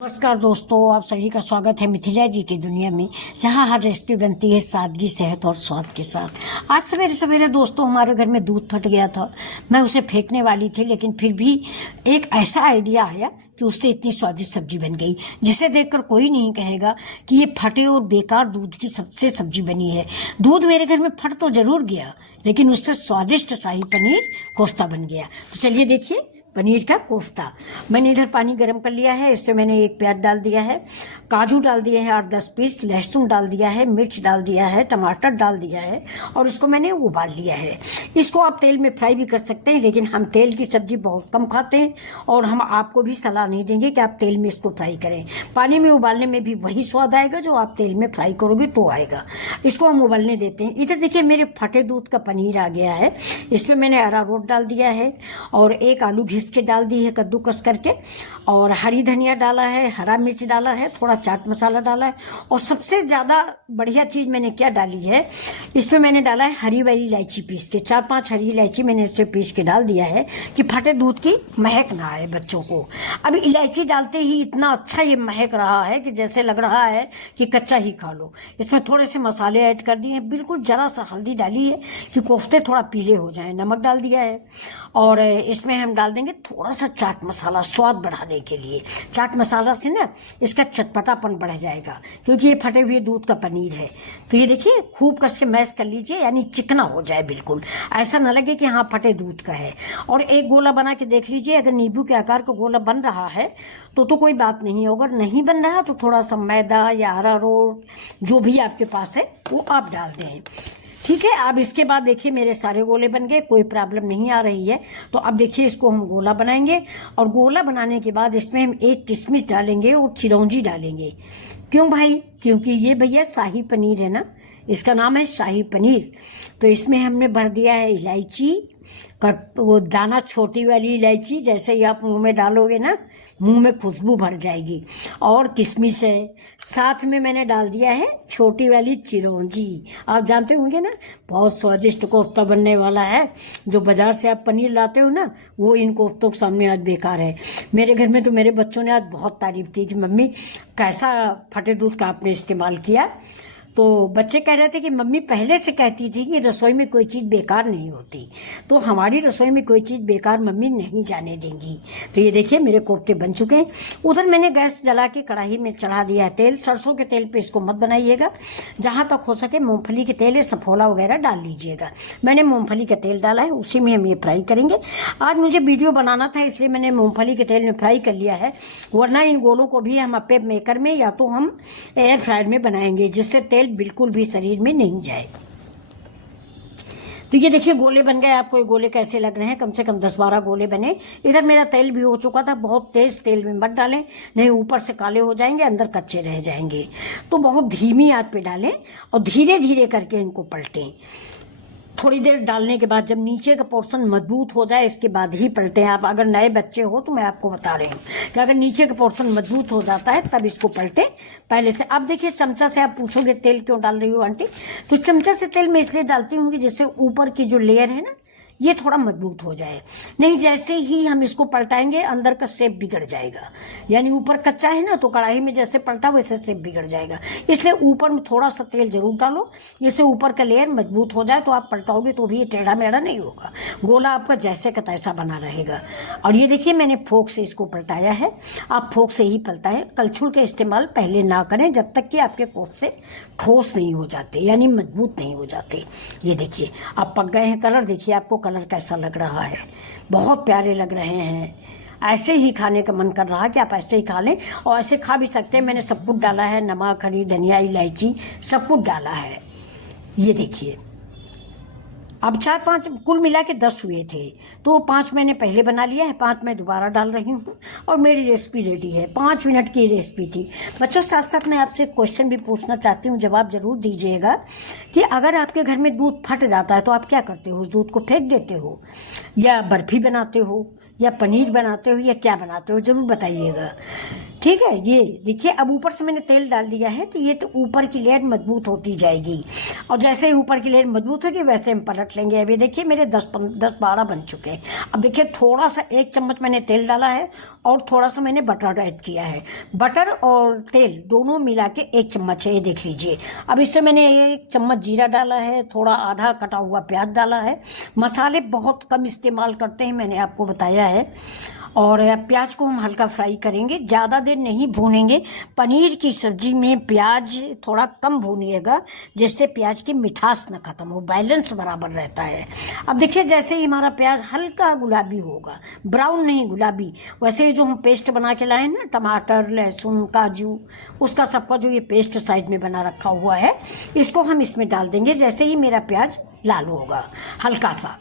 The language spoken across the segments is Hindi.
नमस्कार दोस्तों, आप सभी का स्वागत है मिथिला जी की दुनिया में, जहां हर रेसिपी बनती है सादगी, सेहत और स्वाद के साथ। आज सवेरे सवेरे दोस्तों हमारे घर में दूध फट गया था। मैं उसे फेंकने वाली थी, लेकिन फिर भी एक ऐसा आइडिया आया कि उससे इतनी स्वादिष्ट सब्जी बन गई जिसे देखकर कोई नहीं कहेगा कि ये फटे और बेकार दूध की सबसे सब्जी बनी है। दूध मेरे घर में फट तो जरूर गया, लेकिन उससे स्वादिष्ट शाही पनीर कोफ्ता बन गया। तो चलिए देखिए पनीर का कोफ्ता। मैंने इधर पानी गर्म कर लिया है, इसमें मैंने एक प्याज डाल दिया है, काजू डाल दिए हैं 8-10 पीस, लहसुन डाल दिया है, मिर्च डाल दिया है, टमाटर डाल दिया है और इसको मैंने उबाल लिया है। इसको आप तेल में फ्राई भी कर सकते हैं, लेकिन हम तेल की सब्जी बहुत कम खाते हैं और हम आपको भी सलाह नहीं देंगे कि आप तेल में इसको फ्राई करें। पानी में उबालने में भी वही स्वाद आएगा जो आप तेल में फ्राई करोगे तो आएगा। इसको हम उबालने देते हैं। इधर देखिए मेरे फटे दूध का पनीर आ गया है। इसमें मैंने अरारोट डाल दिया है और एक आलू घिस के डाल दी है कद्दूकस करके, और हरी धनिया डाला है, हरा मिर्च डाला है, थोड़ा चाट मसाला डाला है, और सबसे ज़्यादा बढ़िया चीज़ मैंने क्या डाली है, इसमें मैंने डाला है हरी वाली इलायची पीस के। 4-5 हरी इलायची मैंने इसमें पीस के डाल दिया है कि फटे दूध की महक ना आए बच्चों को। अब इलायची डालते ही इतना अच्छा ये महक रहा है कि जैसे लग रहा है कि कच्चा ही खा लो। इसमें थोड़े से मसाले ऐड कर दिए हैं, बिल्कुल ज़रा सा हल्दी डाली है कि कोफ्ते थोड़ा पीले हो जाएं, नमक डाल दिया है, और इसमें हम डाल देंगे थोड़ा सा चाट मसाला स्वाद बढ़ाने के लिए। चाट मसाला से ना इसका चटपटापन बढ़ जाएगा, क्योंकि ये फटे हुए दूध का पनीर है। तो ये देखिए खूब कस के मैश कर लीजिए, यानी चिकना हो जाए, बिल्कुल ऐसा ना लगे कि हाँ फटे दूध का है। और एक गोला बना के देख लीजिए, अगर नींबू के आकार का गोला बन रहा है तो कोई बात नहीं, अगर नहीं बन रहा तो थोड़ा सा मैदा या अरारोट जो भी आपके पास है वो आप डाल दें। ठीक है। अब इसके बाद देखिए मेरे सारे गोले बन गए, कोई प्रॉब्लम नहीं आ रही है। तो अब देखिए इसको हम गोला बनाएंगे, और गोला बनाने के बाद इसमें हम एक किशमिश डालेंगे और चिरौंजी डालेंगे। क्यों भाई? क्योंकि ये भैया शाही पनीर है ना, इसका नाम है शाही पनीर। तो इसमें हमने भर दिया है इलायची, वो दाना छोटी वाली इलायची, जैसे ही आप मुंह में डालोगे ना मुंह में खुशबू भर जाएगी, और किशमिश है। साथ में मैंने डाल दिया है छोटी वाली चिरौंजी। आप जानते होंगे ना, बहुत स्वादिष्ट कोफ्ता बनने वाला है। जो बाजार से आप पनीर लाते हो ना, वो इन कोफ्तों के सामने आज बेकार है। मेरे घर में तो मेरे बच्चों ने आज बहुत तारीफ की कि मम्मी कैसा फटे दूध का आपने इस्तेमाल किया। तो बच्चे कह रहे थे कि मम्मी पहले से कहती थी कि रसोई में कोई चीज़ बेकार नहीं होती, तो हमारी रसोई में कोई चीज़ बेकार मम्मी नहीं जाने देंगी। तो ये देखिए मेरे कोफ्ते बन चुके हैं। उधर मैंने गैस जला के कढ़ाई में चढ़ा दिया है तेल। सरसों के तेल पे इसको मत बनाइएगा, जहाँ तक हो सके मूंगफली के तेल या सफोला वगैरह डाल लीजिएगा। मैंने मूंगफली का तेल डाला है, उसी में हम ये फ्राई करेंगे। आज मुझे वीडियो बनाना था, इसलिए मैंने मूंगफली के तेल में फ्राई कर लिया है, वरना इन गोलों को भी हम अप्पे मेकर में या तो हम एयर फ्रायर में बनाएंगे, जिससे तेल बिल्कुल भी शरीर में नहीं जाए। तो ये देखिए गोले बन गए। आपको ये गोले कैसे लग रहे हैं? कम से कम 10-12 गोले बने। इधर मेरा तेल भी हो चुका था। बहुत तेज तेल में मत डालें, नहीं ऊपर से काले हो जाएंगे, अंदर कच्चे रह जाएंगे। तो बहुत धीमी आंच पे डालें और धीरे धीरे करके इनको पलटें। थोड़ी देर डालने के बाद जब नीचे का पोर्शन मजबूत हो जाए, इसके बाद ही पलटें। आप अगर नए बच्चे हो तो मैं आपको बता रही हूँ कि अगर नीचे का पोर्शन मजबूत हो जाता है तब इसको पलटें पहले से। अब देखिए चमचा से, आप पूछोगे तेल क्यों डाल रही हो आंटी, तो चमचा से तेल मैं इसलिए डालती हूँ कि जिससे ऊपर की जो लेयर है ना ये थोड़ा मजबूत हो जाए। नहीं जैसे ही हम इसको पलटाएंगे अंदर का शेप बिगड़ जाएगा, यानी ऊपर कच्चा है ना तो कढ़ाई में जैसे पलटा वैसे शेप बिगड़ जाएगा। इसलिए ऊपर में थोड़ा सा तेल जरूर डालो, जिससे ऊपर का लेयर मजबूत हो जाए, तो आप पलटाओगे तो भी ये टेढ़ा मेढ़ा नहीं होगा, गोला आपका जैसे का तैसा बना रहेगा। और ये देखिए मैंने फोक से इसको पलटाया है। आप फोक से ही पलटाएं, कलछुल का इस्तेमाल पहले ना करें जब तक कि आपके कोफ्ते ठोस नहीं हो जाते, यानी मजबूत नहीं हो जाते। ये देखिए अब पक गए हैं। कलर देखिए, आपको कलर कैसा लग रहा है, बहुत प्यारे लग रहे हैं। ऐसे ही खाने का मन कर रहा है कि आप ऐसे ही खा लें, और ऐसे खा भी सकते हैं। मैंने सब कुछ डाला है, नमक, हरी धनिया, इलायची, सब कुछ डाला है। ये देखिए अब 4-5 कुल मिला के 10 हुए थे, तो 5 मैंने पहले बना लिया है, 5 मैं दोबारा डाल रही हूँ, और मेरी रेसिपी रेडी है। 5 मिनट की रेसिपी थी। बच्चों साथ साथ मैं आपसे क्वेश्चन भी पूछना चाहती हूँ, जवाब जरूर दीजिएगा कि अगर आपके घर में दूध फट जाता है तो आप क्या करते हो? उस दूध को फेंक देते हो, या बर्फी बनाते हो, या पनीर बनाते हो, या क्या बनाते हो? जरूर बताइएगा। ठीक है। ये देखिए अब ऊपर से मैंने तेल डाल दिया है, तो ये तो ऊपर की लेयर मजबूत होती जाएगी, और जैसे ही ऊपर की लेयर मजबूत होगी वैसे हम पलट लेंगे। अभी देखिए मेरे 10-12 बन चुके हैं। अब देखिए थोड़ा सा 1 चम्मच मैंने तेल डाला है और थोड़ा सा मैंने बटर ऐड किया है। बटर और तेल दोनों मिला के 1 चम्मच है, ये देख लीजिए। अब इसमें मैंने 1 चम्मच जीरा डाला है, थोड़ा आधा कटा हुआ प्याज डाला है। मसाले बहुत कम इस्तेमाल करते हैं, मैंने आपको बताया है। और प्याज को हम हल्का फ्राई करेंगे, ज़्यादा देर नहीं भूनेंगे। पनीर की सब्जी में प्याज थोड़ा कम भूनिएगा, जिससे प्याज की मिठास न खत्म हो, बैलेंस बराबर रहता है। अब देखिए जैसे ही हमारा प्याज हल्का गुलाबी होगा, ब्राउन नहीं गुलाबी, वैसे ही जो हम पेस्ट बना के लाए ना, टमाटर लहसुन काजू, उसका सबका जो ये पेस्ट साइड में बना रखा हुआ है, इसको हम इसमें डाल देंगे। जैसे ही मेरा प्याज लाल होगा हल्का सा,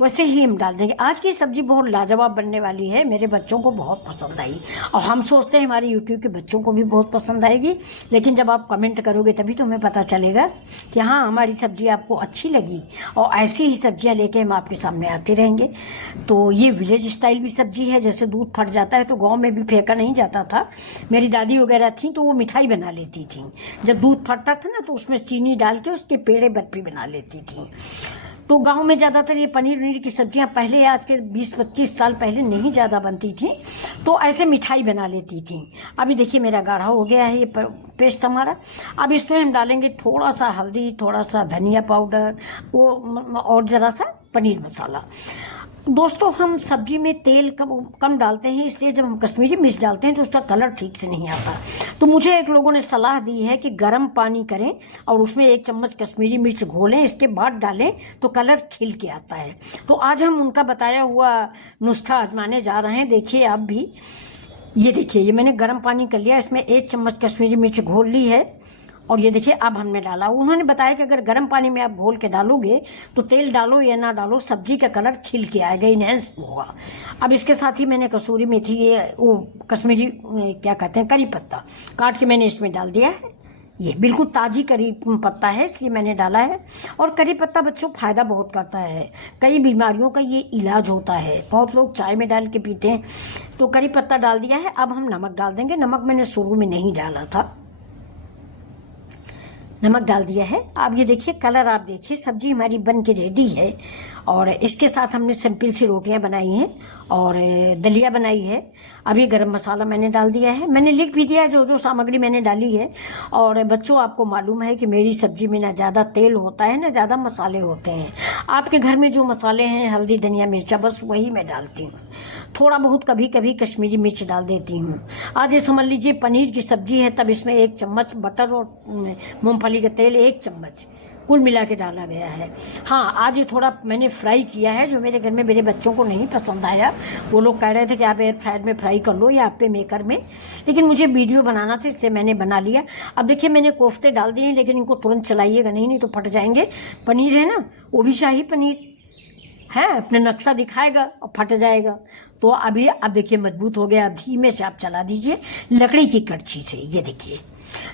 वैसे ही हम डाल देंगे। आज की सब्जी बहुत लाजवाब बनने वाली है, मेरे बच्चों को बहुत पसंद आई, और हम सोचते हैं हमारे यूट्यूब के बच्चों को भी बहुत पसंद आएगी। लेकिन जब आप कमेंट करोगे तभी तो हमें पता चलेगा कि हाँ हमारी सब्जी आपको अच्छी लगी, और ऐसी ही सब्जियां लेके हम आपके सामने आते रहेंगे। तो ये विलेज स्टाइल भी सब्जी है, जैसे दूध फट जाता है तो गाँव में भी फेंका नहीं जाता था। मेरी दादी वगैरह थी तो वो मिठाई बना लेती थी, जब दूध फटता था ना तो उसमें चीनी डाल के उसके पेड़े बर्फी बना लेती थी। तो गांव में ज़्यादातर ये पनीर वनीर की सब्जियां पहले, आज के 20-25 साल पहले नहीं ज़्यादा बनती थी, तो ऐसे मिठाई बना लेती थी। अभी देखिए मेरा गाढ़ा हो गया है ये पेस्ट हमारा। अब इसमें हम डालेंगे थोड़ा सा हल्दी, थोड़ा सा धनिया पाउडर, वो और ज़रा सा पनीर मसाला। दोस्तों हम सब्जी में तेल कम डालते हैं, इसलिए जब हम कश्मीरी मिर्च डालते हैं तो उसका कलर ठीक से नहीं आता। तो मुझे एक लोगों ने सलाह दी है कि गर्म पानी करें और उसमें 1 चम्मच कश्मीरी मिर्च घोलें, इसके बाद डालें तो कलर खिल के आता है। तो आज हम उनका बताया हुआ नुस्खा आजमाने जा रहे हैं। देखिए आप भी, ये देखिए ये मैंने गर्म पानी कर लिया, इसमें 1 चम्मच कश्मीरी मिर्च घोल ली है, और ये देखिए अब हमने डाला। उन्होंने बताया कि अगर गर्म पानी में आप घोल के डालोगे तो तेल डालो या ना डालो, सब्जी का कलर खिल के आएगा, इनहेंस होगा। अब इसके साथ ही मैंने कसूरी मेथी, ये वो कश्मीरी क्या कहते हैं, करी पत्ता काट के मैंने इसमें डाल दिया है। ये बिल्कुल ताज़ी करी पत्ता है इसलिए मैंने डाला है। और करी पत्ता बच्चों फ़ायदा बहुत करता है, कई बीमारियों का ये इलाज होता है, बहुत लोग चाय में डाल के पीते हैं। तो करी पत्ता डाल दिया है। अब हम नमक डाल देंगे, नमक मैंने शुरू में नहीं डाला था, नमक डाल दिया है। अब ये देखिए कलर, आप देखिए सब्जी हमारी बन के रेडी है। और इसके साथ हमने सिंपल सी रोटियां बनाई हैं और दलिया बनाई है। अब ये गरम मसाला मैंने डाल दिया है, मैंने लिख भी दिया है जो जो सामग्री मैंने डाली है। और बच्चों आपको मालूम है कि मेरी सब्जी में ना ज़्यादा तेल होता है ना ज़्यादा मसाले होते हैं। आपके घर में जो मसाले हैं, हल्दी धनिया मिर्चा, बस वही मैं डालती हूँ। थोड़ा बहुत कभी कभी कश्मीरी मिर्च डाल देती हूँ। आज ये समझ लीजिए पनीर की सब्जी है, तब इसमें 1 चम्मच बटर और मूंगफली का तेल 1 चम्मच कुल मिला के डाला गया है। हाँ आज ये थोड़ा मैंने फ्राई किया है, जो मेरे घर में मेरे बच्चों को नहीं पसंद आया। वो लोग कह रहे थे कि आप एयर फ्रायर में फ्राई कर लो या आप पे मेकर में, लेकिन मुझे वीडियो बनाना था इसलिए मैंने बना लिया। अब देखिए मैंने कोफ्ते डाल दिए, लेकिन इनको तुरंत चलाइएगा नहीं तो फट जाएंगे। पनीर है ना, वो भी शाही पनीर है, अपने नक्शा दिखाएगा और फट जाएगा। तो अभी अब देखिए मजबूत हो गया। अब धीमे से आप चला दीजिए लकड़ी की कड़छी से। ये देखिए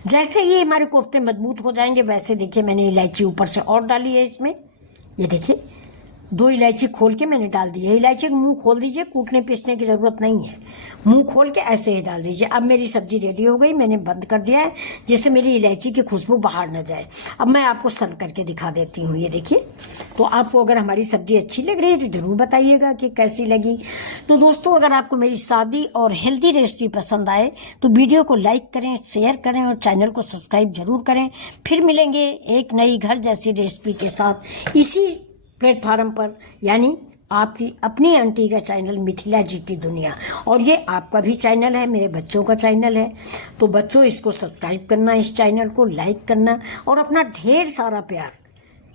जैसे ही हमारे कोफ्ते मजबूत हो जाएंगे, वैसे देखिए मैंने इलायची ऊपर से और डाली है इसमें। ये देखिए 2 इलायची खोल के मैंने डाल दी है। इलायची का मुंह खोल दीजिए, कूटने पीसने की ज़रूरत नहीं है, मुंह खोल के ऐसे ही डाल दीजिए। अब मेरी सब्जी रेडी हो गई, मैंने बंद कर दिया है जिससे मेरी इलायची की खुशबू बाहर न जाए। अब मैं आपको सर्व करके दिखा देती हूँ। ये देखिए, तो आपको अगर हमारी सब्जी अच्छी लग रही है तो ज़रूर बताइएगा कि कैसी लगी। तो दोस्तों अगर आपको मेरी सादी और हेल्दी रेसिपी पसंद आए तो वीडियो को लाइक करें, शेयर करें और चैनल को सब्सक्राइब जरूर करें। फिर मिलेंगे एक नई घर जैसी रेसिपी के साथ इसी प्लेटफार्म पर, यानी आपकी अपनी आंटी का चैनल मिथिला जी की दुनिया। और ये आपका भी चैनल है, मेरे बच्चों का चैनल है। तो बच्चों इसको सब्सक्राइब करना, इस चैनल को लाइक करना और अपना ढेर सारा प्यार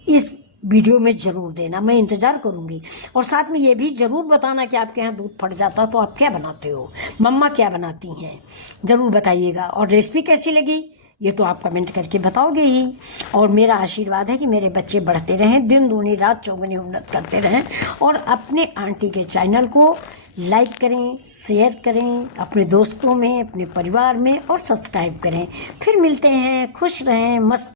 इस वीडियो में ज़रूर देना, मैं इंतज़ार करूँगी। और साथ में ये भी ज़रूर बताना कि आपके यहाँ दूध फट जाता तो आप क्या बनाते हो, मम्मा क्या बनाती हैं, ज़रूर बताइएगा। और रेसिपी कैसी लगी ये तो आप कमेंट करके बताओगे ही। और मेरा आशीर्वाद है कि मेरे बच्चे बढ़ते रहें, दिन दूनी रात चौगुनी उन्नत करते रहें। और अपने आंटी के चैनल को लाइक करें, शेयर करें अपने दोस्तों में, अपने परिवार में और सब्सक्राइब करें। फिर मिलते हैं, खुश रहें, मस्त